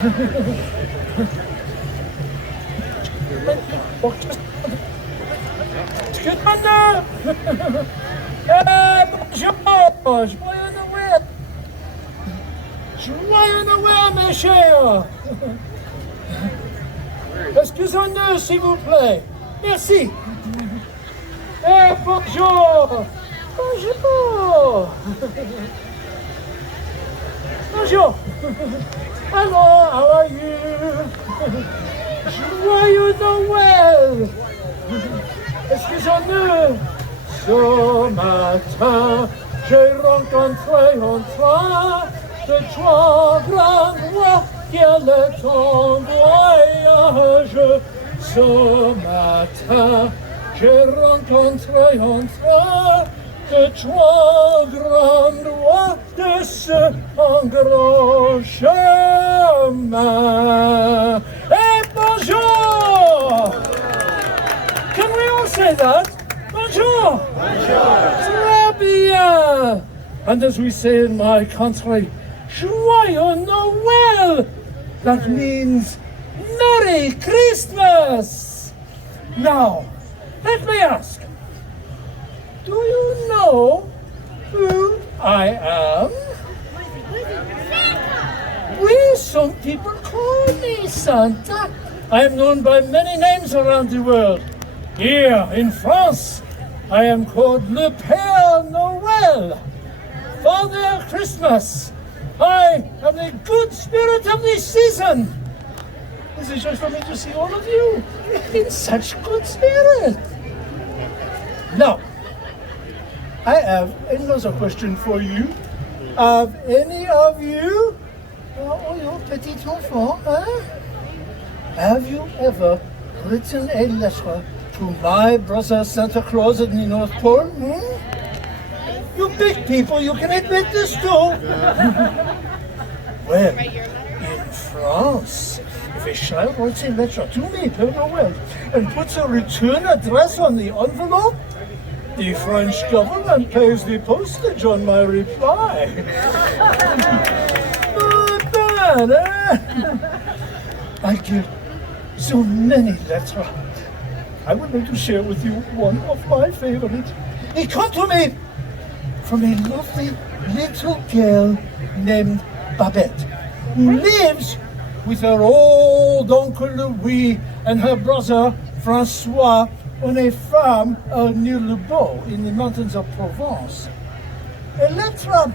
Bonjour, joyeux Noël. Joyeux Noël, mes chers. Excusez-nous, s'il vous plaît. Merci. Bonjour. Bonjour. Bonjour. Hello, how are you? Joyeux Noël. Excusez-nous. Ce matin, j'ai rencontré un train de trois grands rois. Quel est ton voyage? Ce matin, j'ai rencontré un train de trois grands rois de ce grand chemin. Et bonjour! Can we all say that? Bonjour! Bonjour! Très bien! And as we say in my country, Joyeux Noël! That means Merry Christmas! Now, let me ask, do you know who I am? We, some people call me Santa. I am known by many names around the world. Here in France, I am called Le Pere Noel, Father Christmas. I am the good spirit of the season. This is just for me to see all of you in such good spirit. Now, I have another question for you. Have any of you, you petit enfant, have you ever written a letter to my brother Santa Claus at the North Pole? You big people, you can admit this too. Well, in France, if a child writes a letter to me, Pere Noel, and puts a return address on the envelope, the French government pays the postage on my reply. Not bad, eh? I get so many letters. I would like to share with you one of my favorites. It comes to me from a lovely little girl named Babette, who lives with her old Uncle Louis and her brother Francois on a farm near Le Beau in the mountains of Provence. A letter,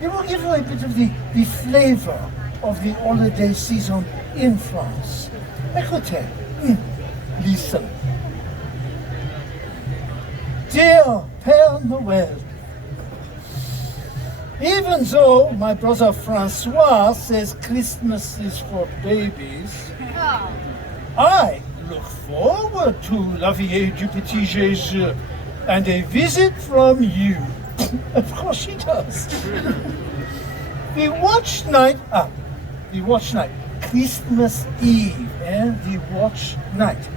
it will give you a bit of the flavor of the holiday season in France. Écoutez, listen. Dear Pere Noel, even though my brother Francois says Christmas is for babies, I look forward to La Vieille du Petit Jésus and a visit from you. Of course she does. The watch night, Christmas Eve, the watch night.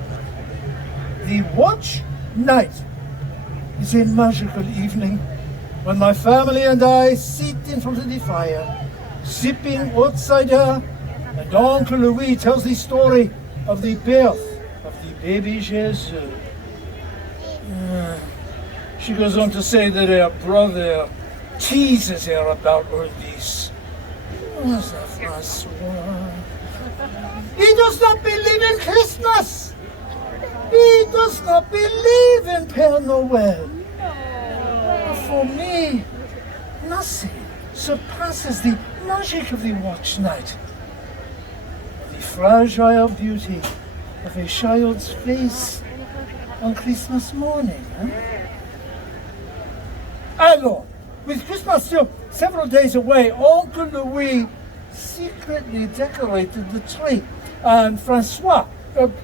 The watch night is a magical evening when my family and I sit in front of the fire, sipping hot cider, and Uncle Louis tells the story of the birth of the baby Jesus. She goes on to say that her brother teases her about all this. Francois. He does not believe in Christmas. He does not believe in Pere Noel. For me, nothing surpasses the magic of the watch night. The fragile beauty of a child's face on Christmas morning. Alors, with Christmas still several days away, Uncle Louis secretly decorated the tree, and Francois,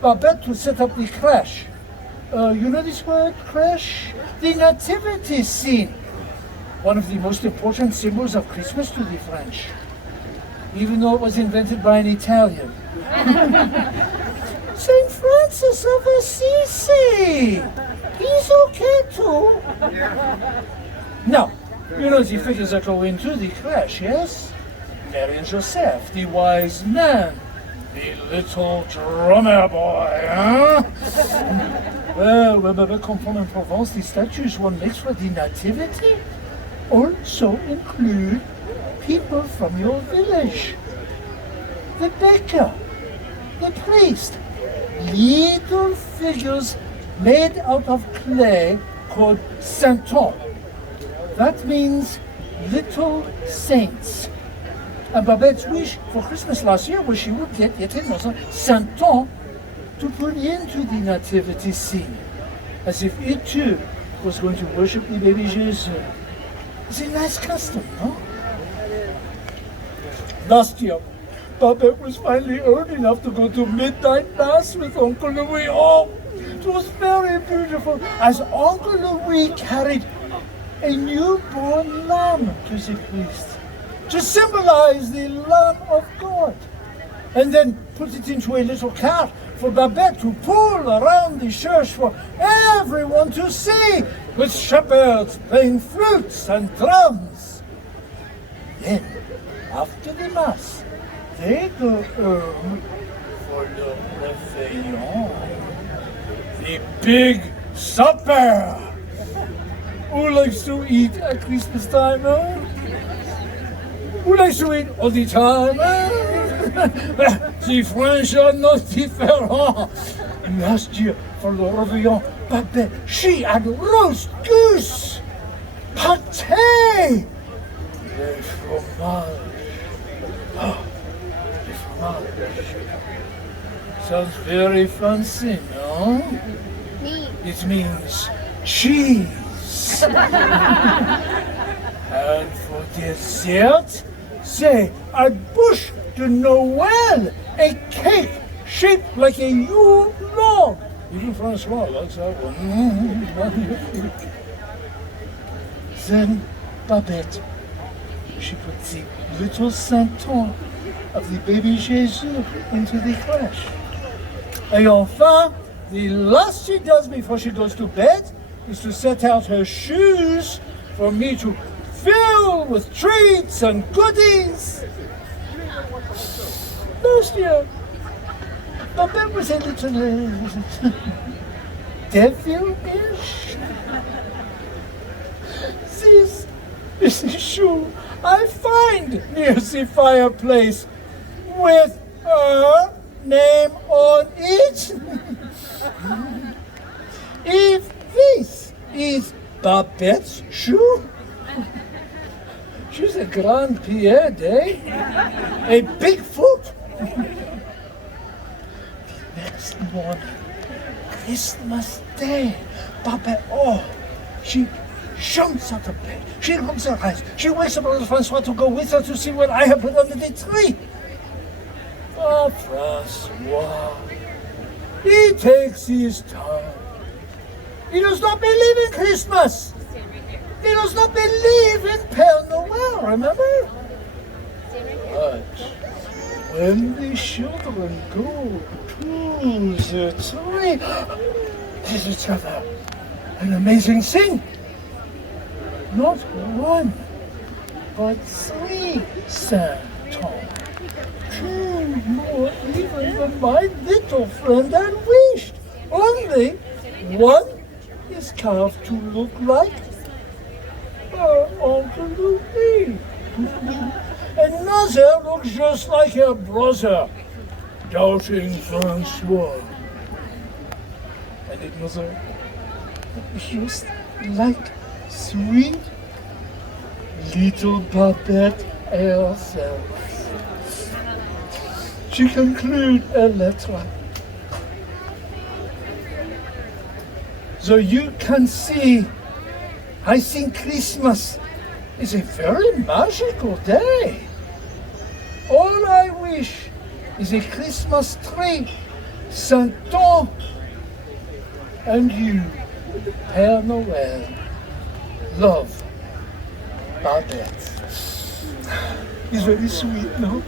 Babette to set up the crèche. You know this word, crèche? The nativity scene. One of the most important symbols of Christmas to the French, even though it was invented by an Italian. Saint Francis of Assisi! He's okay too. Now, you know the figures that go into the crèche, yes? Mary and Joseph, the wise man, the little drummer boy, huh? Well, come from in Provence, the statues one makes for the nativity also include people from your village. The baker, the priest, little figures made out of clay called santons. That means little saints. And Babette's wish for Christmas last year was she would get yet another santon to put into the nativity scene, as if it too was going to worship the baby Jesus. It's a nice custom, no? Last year, Babette was finally old enough to go to midnight mass with Uncle Louis. Oh, it was very beautiful, as Uncle Louis carried a newborn lamb to the priest to symbolize the Lamb of God, and then put it into a little cart for Babette to pull around the church for everyone to see, with shepherds playing flutes and drums. Then, after the Mass, they go home for the réveillon, the big supper. Who likes to eat at Christmas time, huh? Who likes to eat all the time, huh? The French are not different. Last year, for the réveillon, Babette, she had roast goose, pâté, le fromage. Oh, the fromage. Sounds very fancy, no? It means cheese. And for dessert, say a bûche de Noël, a cake shaped like a Yule log. Even Francois likes that one. Magnifique. Then Babette, she put the little santon of the baby Jesus into the crèche. Et enfin, the last she does before she goes to bed is to set out her shoes for me to fill with treats and goodies. Last year, Babette was a little devilish. This is a shoe I find near the fireplace with her name on it. If this is Babette's shoe, she's a grand Pierre, eh? A big foot. The next morning, Christmas Day, Babette, she jumps out of bed. She rubs her eyes. She wakes up little Francois to go with her to see what I have put under the tree. Oh, Francois, he takes his time. He does not believe in Christmas. He does not believe in Pere Noel, remember? But when the children go to the tree, this is an amazing thing. Not one, but 3 santons. 2 more even than my little friend had wished. Only one is carved to look like Uncle Louis. Another looks just like her brother, doubting Francois. And another just like sweet little Babette herself. She concludes a letter. So you can see, I think Christmas is a very magical day. All I wish is a Christmas tree, Santon, and you, Père Noël. Love, Babette. It's very sweet, no?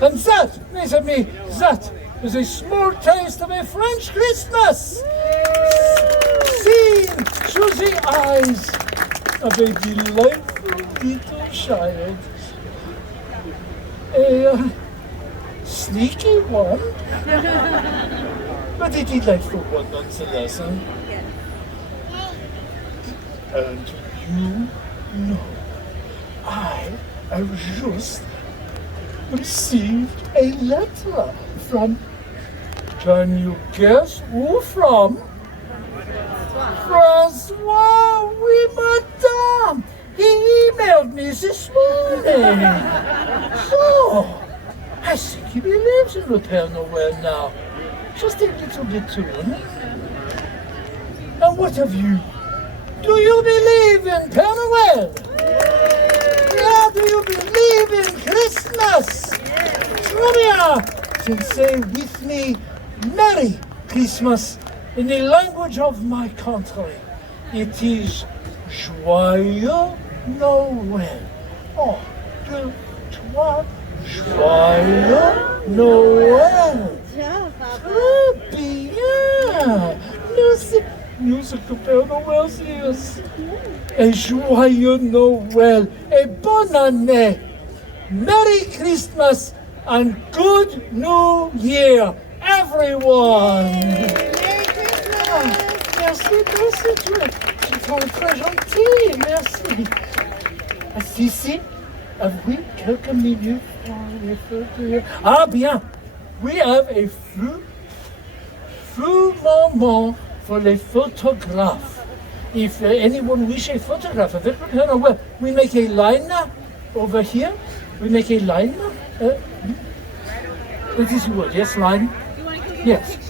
And that, mes amis, that is a small taste of a French Christmas, seen through the eyes of a delightful little child. A sneaky one. But a delightful one nonetheless. Huh? And you know, I have just received a letter from, can you guess who from? Francois, oui madame. He emailed me this morning. So, I think he believes in the Pere Noel now. Just a little bit too, huh? And what of you? Do you believe in Pere Noel? Yeah, do you believe in Christmas? Très bien. Then say with me, Merry Christmas, in the language of my country. It is Joyeux Noël. Oh, deux, trois, Joyeux Noël. Très bien. Music to Pere Noel's ears. Et Joyeux Noël. Et bonne année. Merry Christmas and Good New Year, everyone. Merry Christmas. Merci, tu es très gentil, merci. Ici, avez-vous quelques minutes pour les photos? Ah bien, we have a few moments for les photographes. If anyone wish a photograph of it, well, we make a line over here. We make a line. That is good, yes, line. Yes.